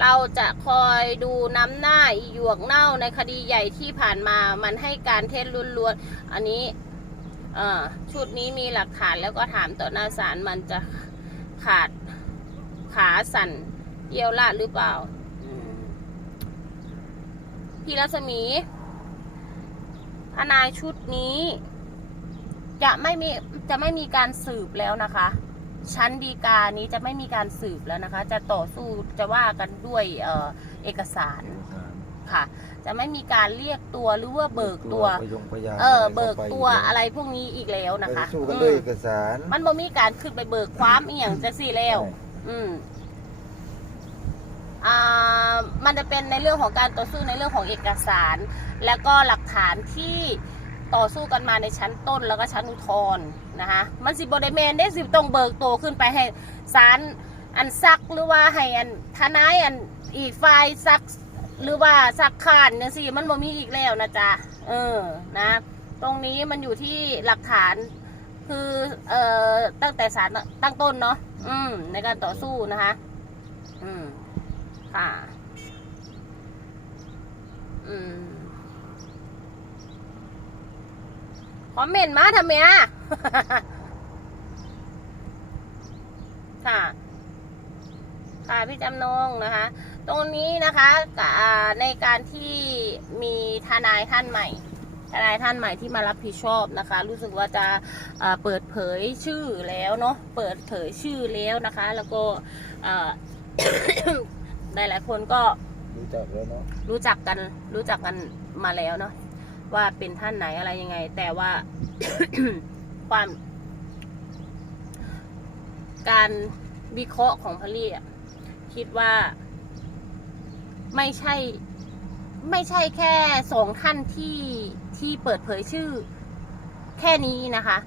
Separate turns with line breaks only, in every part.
เราจะคอยดูน้ำหน้าอีหยวกเน่าในคดีใหญ่ที่ผ่านมา มันให้การเท็จล้วนๆ อันนี้ชุดนี้มีหลักฐานแล้วก็ถามต่อหน้าศาลมันจะขาดขาสั่นเยี่ยวลาดหรือเปล่า พี่รัศมีทนายชุดนี้ จะไม่มีจะไม่มีการสืบแล้วนะคะ ชั้นดีกานี้จะไม่มีการสืบแล้วนะคะ จะต่อสู้จะว่ากันด้วยเอ่อเอกสารค่ะ จะไม่มีการเรียกตัวหรือว่าเบิกตัว
พยงพยาน
เออ
อะไร
เบิก
ข้าไป
ตัว
ยู่แล้ว
อะไรพวกนี้อีกแล้วนะคะ
ไปสู้กัน
อื
ด้วย
ม
เอกสาร
มันบ่มีการขึ้นไปเบิกความอีกอย่างจะสี่แล้ว อืมอ่ามันจะเป็นในเรื่องของการต่อสู้ในเรื่องของเอกสาร แล้วก็หลักฐานที่ ต่อสู้กันมาในชั้นต้นแล้วก็ชั้นอุทธรณ์นะคะมันสิบไดแมนได้สิบต้องเบิกตัวขึ้นไปให้ศาลอันซักหรือว่าให้อันทนายอันอีกฝ่ายซักหรือว่าซักขานเนี่ยสิมันบ่มีอีกแล้วนะจ๊ะเออนะ ตรงนี้มันอยู่ที่หลักฐานคือเอ่อตั้งแต่ศาลตั้งต้นเนาะอืมในการต่อสู้นะคะ อืมค่ะ อืม อมเมนต์มาทำไมอะค่ะ ค่ะพี่จำนงนะคะ ตรงนี้นะคะกะอ่าในการที่มีทนายท่านใหม่ทนายท่านใหม่ที่มารับผิดชอบนะคะ รู้สึกว่าจะอ่าเปิดเผยชื่อแล้วเนาะเปิดเผยชื่อแล้วนะคะ แล้วก็อ่าหลายๆคนก็
รู้จักแล้วเนาะ
รู้จักกันรู้จักกันมาแล้วเนาะ ว่าเป็นท่านไหนอะไรยังไง แต่ว่าความ การวิเคราะห์ของพลีคิดว่าไม่ใช่ ไม่ใช่แค่สองท่านที่ที่เปิดเผยชื่อ แค่นี้นะคะ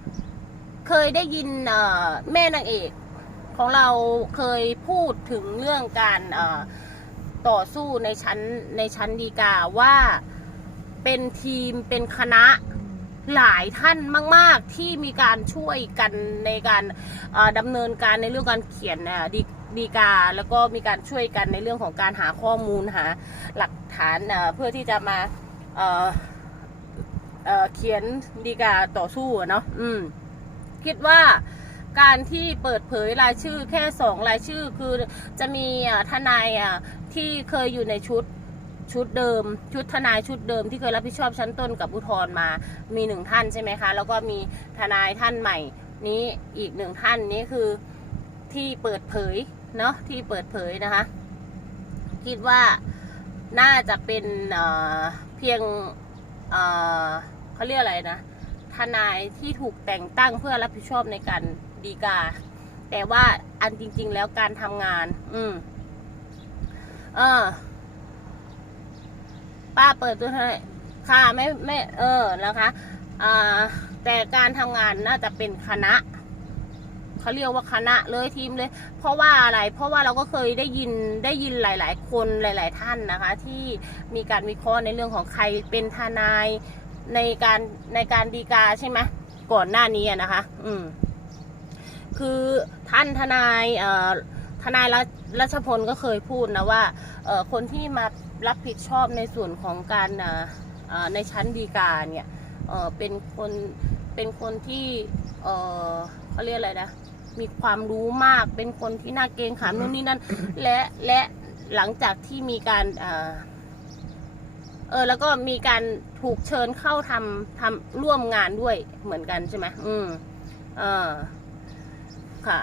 เคยได้ยินแม่นางเอกของเราเคยพูดถึงเรื่องการต่อสู้ในชั้นในชั้นดีกาว่า เป็นทีมเป็นคณะหลายท่านมาก ๆ ที่มีการช่วยกันในการดำเนินการในเรื่องการเขียนดีดีกา แล้วก็มีการช่วยกันในเรื่องของการหาข้อมูลหาหลักฐานเพื่อที่จะมาเเเขียนดีกาต่อสู้เนาะอืมคิดว่าการที่เปิดเผยรายชื่อแค่สองรายชื่อคือจะมีทนายที่เคยอยู่ในชุด ชุดเดิม ชุดทนายชุดเดิมที่เคยรับผิดชอบชั้นต้นกับอุทธรณ์มามีหนึ่งท่านใช่ไหมคะ แล้วก็มีทนายท่านใหม่นี้อีกหนึ่งท่านนี้คือที่เปิดเผยเนาะที่เปิดเผยนะคะ คิดว่าน่าจะเป็นเเพียงเเขาเรียกอะไรนะ ทนายที่ถูกแต่งตั้งเพื่อรับผิดชอบในการดีกา แต่ว่าอันจริง ๆ แล้วการทำงาน อืม เออ ป้าเปิดตัวให้ค่ะไม่ไม่เออนะคะอ่าแต่การทำงานน่าจะเป็นคณะเขาเรียกว่าคณะเลยทีมเลย เพราะว่าอะไรเพราะว่าเราก็เคยได้ยินได้ยินหลาย ๆ คนหลาย ๆ ท่านนะคะ ที่มีการวิเคราะห์ในเรื่องของใครเป็นทนายในการในการดีกาใช่ไหมก่อนหน้านี้นะคะ อืม คือท่านทนายเอ่อทนายรัชรัชพลก็เคยพูดนะว่า เอ่อคนที่มา รับผิดชอบในส่วนของการในชั้นดีกาเนี่ยเป็นคนเป็นคนที่เขาเรียกอะไรนะมีความรู้มากเป็นคนที่น่าเกรงขามนู่นนี่นั่นและและหลังจากที่มีการเออแล้วก็มีการถูกเชิญเข้าทำทำร่วมงานด้วยเหมือนกันใช่ไหมอืมเออค่ะ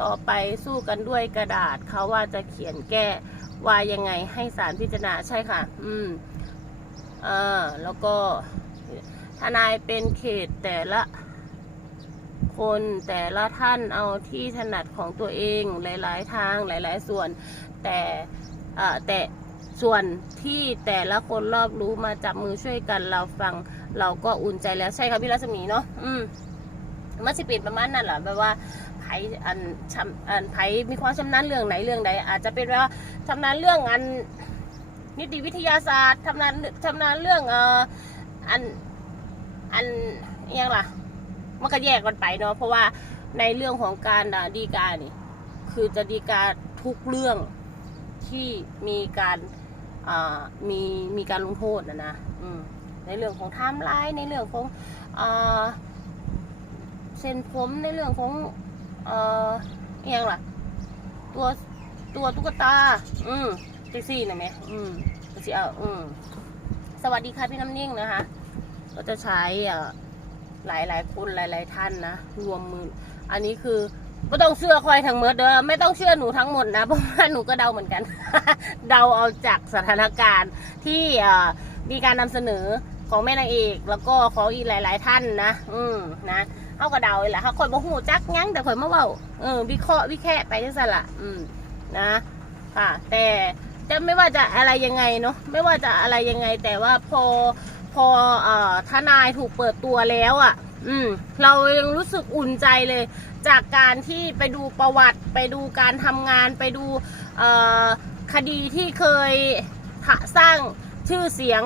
ต่อไปสู้กันด้วยกระดาษเขาว่าจะเขียนแก้ ว่ายังไงให้สารพิจารณาใช่ค่ะ อืมเออแล้วก็ทนายเป็นเขตแต่ละคนแต่ละท่านเอาที่ถนัดของตัวเองหลาย ๆ ทางหลาย ๆ ส่วน แต่เออแต่ส่วนที่แต่ละคนรอบรู้มาจับมือช่วยกัน เราฟังเราก็อุ่นใจแล้วใช่ค่ะพี่รัศมีเนาะอืมมันสิเปลี่ยนประมาณนั้นเหรอแบบว่า ผอันชำอันไผมีความชำนาญเรื่องไหนเรื่องใดอาจจะเป็นว่าชำนาญเรื่องอันนิติวิทยาศาสตร์ชำนาญชำนาญเรื่องเอ่ออันอันยังล่ะมันก็แยกกันไปเนาะเพราะว่าในเรื่องของการดีกานี่คือจะดีกาทุกเรื่องที่มีการมีมีการลงโทษนะนะในเรื่องของไทม์ไลน์ในเรื่องของเส้นผมในเรื่องของ เอ่ออหยังล่ะ ตัวตัวตุ๊กตา อืมติ๊กซี่นะไหมอืมก็สิเอาอืมสวัสดีค่ะพี่น้ำนิ่งนะคะ ก็จะใช้อ่าหลายหลายคนหลายหลายท่านนะรวมมือ อันนี้คือไม่ต้องเชื่อคอยทั้งหมดเด้อไม่ต้องเชื่อหนูทั้งหมดนะเพราะว่าหนูก็เดาเหมือนกัน เดาเอาจากสถานการณ์ที่อ่ามีการนำเสนอของแม่นางเอก แล้วก็ของอีกหลาย ๆ ท่านนะ อืมนะ เขาก็เดาเลยแหละเขาคอยบ่หูจักหยั้งแต่คอยมาเว้าเออวิเคราะห์วิแค่ไปจังซั่นละอืมนะค่ะ แต่จะไม่ว่าจะอะไรยังไงเนาะไม่ว่าจะอะไรยังไง แต่ว่าพอพอเอ่อทนายถูกเปิดตัวแล้วอะ่ะ อืม เรายังรู้สึกอุ่นใจเลย จากการที่ไปดูประวัติ ไปดูการทำงาน ไปดูเอ่อคดีที่เคยสร้างชื่อเสียง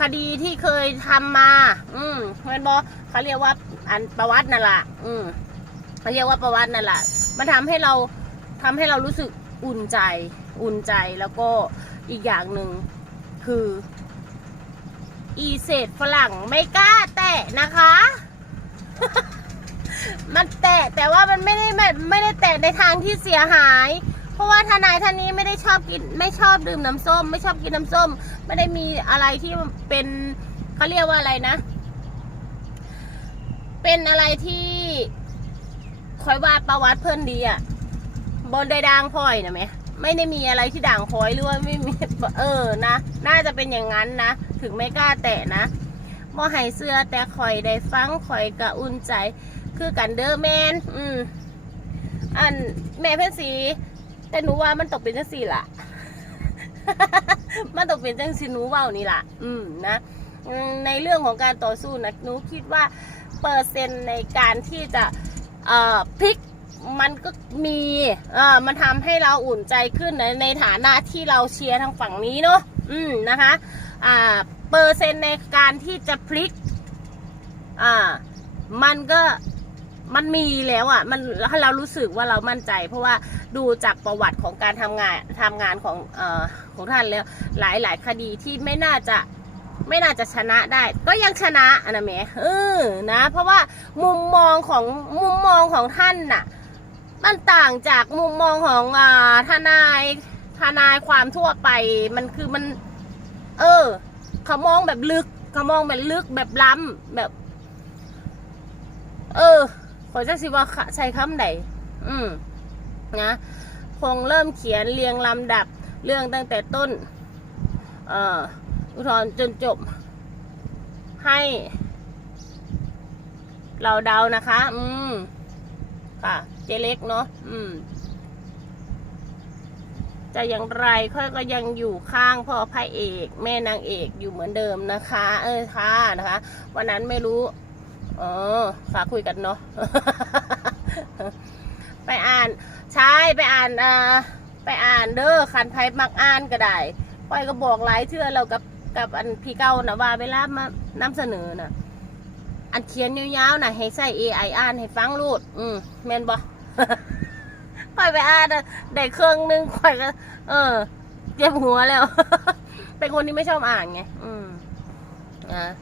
คดีที่เคยทำมา อืมเห็นบอเขาเรียกว่าอันประวัตินั่นแหละอืมเขาเรียกว่าประวัตินั่นแหละมันทำให้เราทำให้เรารู้สึกอุ่นใจ อุ่นใจแล้วก็อีกอย่างหนึ่งคือ อีเศษฝรั่งไม่กล้าแตะนะคะ มันแตะแต่ว่ามันไม่ได้ไม่ได้แตะในทางที่เสียหาย ราะว่าทนายท่านนี้ไม่ได้ชอบกินไม่ชอบดื่มน้ำส้ม ไม่ชอบกินน้ำส้ม ไม่ได้มีอะไรที่เป็นเขาเรียกว่าอะไรนะ เป็นอะไรที่คอยว่าประวัติเพื่อนดีอะบนได้ด่างพลอยนะไหมไม่ได้มีอะไรที่ด่างพลอยหรือว่าไม่มีเออนะ น่าจะเป็นอย่างนั้นนะ ถึงไม่กล้าแตะนะบ่ให้เสื้อแต่ข่อยได้ฟังข่อยกะอุ่นใจ คือกันเดอร์แมน อืม อันแม่เพื่อนสี แต่หนูว่ามันตกเป็นจังสี่ล่ะ มันตกเป็นจังสีหนูว่านี่ล่ะ อืมนะในเรื่องของการต่อสู้นะหนูคิดว่าเปอร์เซ็นต์ในการที่จะเอ่อพลิกมันก็มีเอ่อมันทำให้เราอุ่นใจขึ้นในในฐานะที่เราเชียร์ทางฝั่งนี้เนาะอืมนะคะอ่าเปอร์เซ็นต์ในการที่จะพลิกอ่ามันก็ มันมีแล้วอะมันเรารู้สึกว่าเรามั่นใจ เพราะว่าดูจากประวัติของการทำงานทำงานของเอ่อของท่านแล้วหลายหลายคดีที่ไม่น่าจะไม่น่าจะชนะได้ ก็ยังชนะอนะแม่เออนะ เพราะว่ามุมมองของมุมมองของท่านน่ะ มันต่างจากมุมมองของอ่าทนายทนายความทั่วไปมันคือมัน เออเขามองแบบลึกเขามองแบบลึกแบบล้ำแบบ เออ ขอจะสิว่าใช้คำใดอืมนะคงเริ่มเขียนเรียงลำดับเรื่องตั้งแต่ต้นออุทธรจนจบ ให้ เราเดานะคะ อืม ค่ะ เจเล็กเนาะอืม จะอย่างไรค่อยก็ยังอยู่ข้างพ่อพระเอก แม่นางเอกอยู่เหมือนเดิมนะคะ เออค่ะนะคะ วันนั้นไม่รู้ อ๋อค่ะคุยกันเนาะ ไปอ่าน ใช่ไปอ่านอ่าไปอ่านเด้อคันไพ่มักอ่านก็ได้ปอยก็บอกหลายเชื่อเรากับกับอันพี่เก้านะว่าเวลามานำเสนอนะอันเขียนยาวๆนะให้ใส่ AI อ่านให้ฟังรูด อืมแม่นบ่ปอยไปอ่านได้เครื่องนึงปอยก็ เออเจ็บหัวแล้ว เป็นคนที่ไม่ชอบอ่านไง อืมอ่า